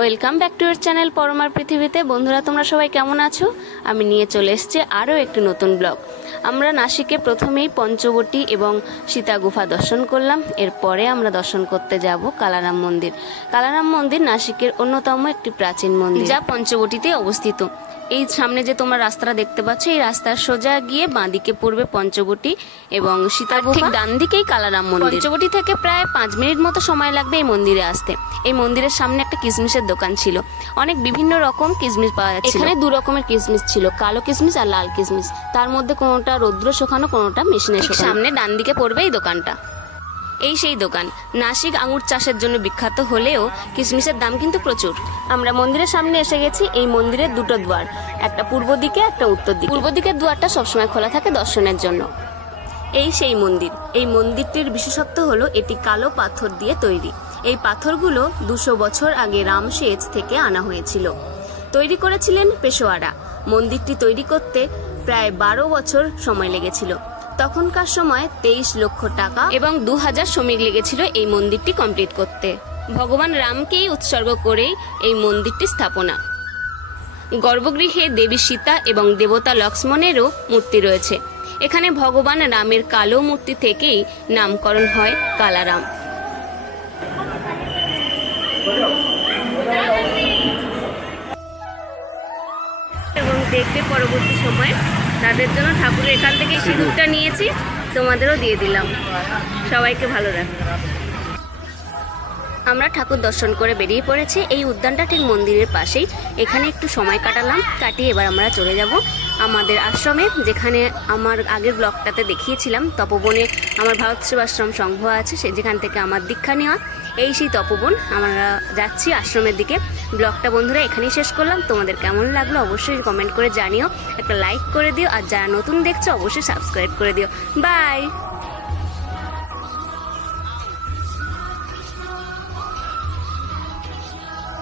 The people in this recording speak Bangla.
Welcome back to our channel পরমার পৃথিবীতে। বন্ধুরা, তোমরা সবাই কেমন আছো? আমি নিয়ে চলে এসেছি আরও একটি নতুন ব্লগ। আমরা নাসিকে প্রথমেই পঞ্চবটি এবং সীতা গুফা দর্শন করলাম। এরপরে আমরা দর্শন করতে যাব কালারাম মন্দির। কালারাম মন্দির নাসিকের অন্যতম একটি প্রাচীন মন্দির, যা পঞ্চবটিতে অবস্থিত। এই সামনে যে তোমরা রাস্তাটা দেখতে পাচ্ছ, এই রাস্তার সোজা গিয়ে বাঁদিকে পড়বে পঞ্চবটি এবং সীতা গুফা, ঠিক ডান দিকেই কালারাম মন্দির। পঞ্চবটি থেকে প্রায় 5 মিনিট মতো সময় লাগবে এই মন্দিরে আসতে। এই মন্দিরের সামনে একটা কিশমিশের দোকান ছিল, অনেক বিভিন্ন রকম কিশমিশ পাওয়া যাচ্ছিল। এখানে 2 রকমের কিশমিশ ছিল, কালো কিশমিশ আর লাল কিশমিশ। তার মধ্যে কোনোটা রৌদ্র শোকানো, কোনোটা মেশিনে শোকানো। সামনে ডান দিকে পড়বে এই দোকানটা। এই সেই দোকান। নাসিক আঙুর চাষের জন্য বিখ্যাত হলেও কিশমিশের দাম কিন্তু প্রচুর। আমরা মন্দিরের সামনে এসে গেছি। এই মন্দিরের 2টো দ্বার, একটা পূর্ব দিকে, একটা উত্তর দিকে। পূর্ব দিকের দুয়ারটা সবসময় খোলা থাকে দর্শনের জন্য। এই সেই মন্দির। এই মন্দিরটির বিশেষত্ব হলো এটি কালো পাথর দিয়ে তৈরি। এই পাথরগুলো 200 বছর আগে রামসেজ থেকে আনা হয়েছিল। তৈরি করেছিলেন পেশোয়ারা। মন্দিরটি তৈরি করতে প্রায় 12 বছর সময় লেগেছিল। তখনকার সময় 23 লক্ষ টাকা এবং 2000 শ্রমিক লেগেছিল এই মন্দিরটি কমপ্লিট করতে। ভগবান রামকেই উৎসর্গ করেই এই মন্দিরটি স্থাপনা। গর্ভগৃহে দেবী সীতা এবং দেবতা লক্ষ্মণেরও মূর্তি রয়েছে। এখানে ভগবান রামের কালো মূর্তি থেকেই নামকরণ হয় কালারাম। এবং দেখবে পরবর্তী সময় তাদের জন্য ঠাকুরের এখান থেকে সিঁদুরটা নিয়েছি, তোমাদেরও দিয়ে দিলাম। সবাইকে ভালো রাখো। আমরা ঠাকুর দর্শন করে বেরিয়ে পড়েছি। এই উদ্যানটা ঠিক মন্দিরের পাশেই। এখানে একটু সময় কাটিয়ে এবার আমরা চলে যাব আমাদের আশ্রমে, যেখানে আমার আগের ব্লগটাতে দেখিয়েছিলাম তপবনে আমার ভারত সেবাশ্রম সংঘ আছে, যেখান থেকে আমার দীক্ষা নেওয়া। এই সেই তপবন। আমরা যাচ্ছি আশ্রমের দিকে। ব্লগটা বন্ধুরা এখানেই শেষ করলাম। তোমাদের কেমন লাগলো অবশ্যই কমেন্ট করে জানিও, একটা লাইক করে দিও, আর যারা নতুন দেখছো অবশ্যই সাবস্ক্রাইব করে দিও। বাই।